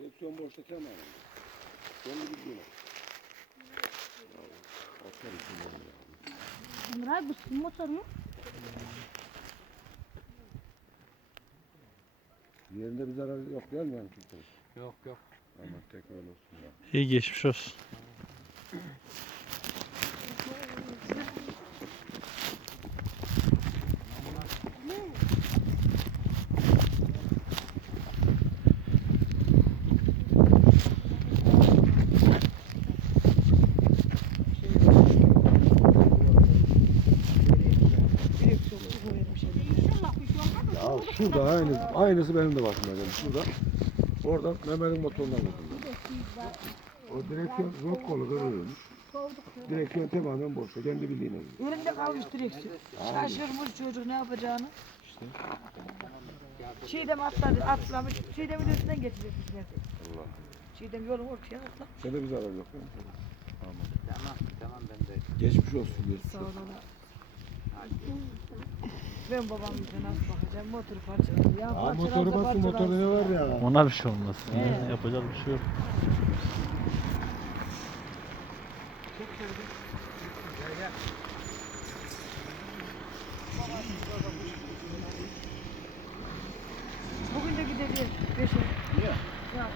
Direksiyon boşta tamam. Kendi bildiğine. Ya. Emre bu sizin motor mu? Yerinde bir zarar yok değil mi yani? Yok yok. Aman tekrar olsun ya. İyi geçmiş olsun. Ya şurada aynı, aynısı benim de başıma geldi. Şurada. Oradan Mehmet'in motoruna vurdum. O direksiyon yok kolu kırılmış. Direksiyon tamamen boşta. Kendi bildiğine. Elinde kalmış direksiyon. Şaşırmış çocuk ne yapacağını. Çiğdem atladı, atlamış. Çiğdem'in üstünden getirecekmişler. Allah. Çiğdem yolun ortaya atla. Sende bir zarar yok değil mi? Tamam tamam ben de. Geçmiş olsun. Geçmiş Sağ olsun. ol ana. Ben babam bize nasıl bakacağım? Motoru parçaladı. Ya Aa, motoru baksın motorda ne var ya. Ona bir şey olmaz. He. Yapacak bir şey yok. Bugün de gideceğiz. Beşe. Niye? Ya,